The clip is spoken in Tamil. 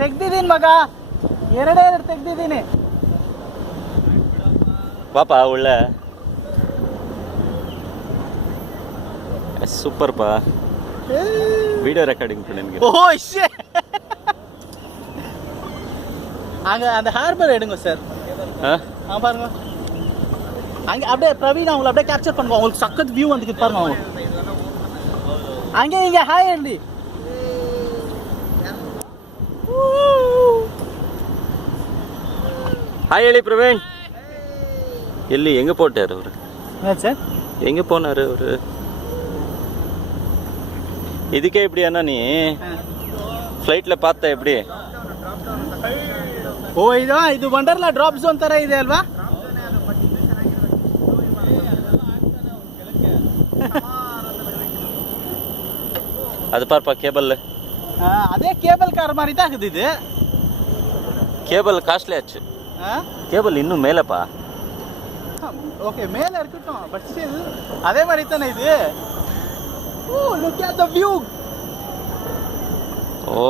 ತೆಗ್ದಿದ್ದೀನಿ ಮಗ, ಎರಡೇ ತೆಗ್ದಿದ್ದೀನಿ. ಪಾಪ ಒಳ್ಳೆ ಸೂಪರ್ ಪಾ. வீடியோ ரெக்கார்டிங் பண்ணுங்க. ஓ ஷே, அங்க அந்த ஹார்பர் எடுங்க சார். பாருங்க அங்க அப்படியே பிரவீன் அவங்களை அப்படியே கேப்சர் பண்ணுவோம். உங்களுக்கு சக்கத் வியூ வந்துக்கு பாருங்க. அவங்க அங்கே இங்க ஹாய் ಅಂడి. ಹಾಯ್ ಹೇಳಿ ಪ್ರವೀಣ್. ಎಲ್ಲಿ ಹೆಂಗೆ போட்டாரு ಅವರು? சார் ಹೆಂಗೆ போனாரு ಅವರು? ಇದಕ್ಕೆ எப்படி ಅಣ್ಣ ನೀ ಫ್ಲೈಟ್ல பார்த்த எப்படி? ಓ ಇದು ವಂಡರ್ಲಾ ಡ್ರಾಪ್ ಝೋನ್ ತರ ಇದೆ ಅಲ್ವಾ? ಅದು ಪಾರ್ಪ ಕೇಬಲ್. ಅದೇ ಕೇಬಲ್ ಕಾರ್ மாதிரி தான் இருக்குது இது. கேபிள் காஸ்ட்லி ஆச்சு. கேபிள் இன்னும் மேலப்பா. ஓகே மேல இருக்கட்டும், பட் ஸ்டில் அதே மாதிரி தானே இது. Oh look at the view. O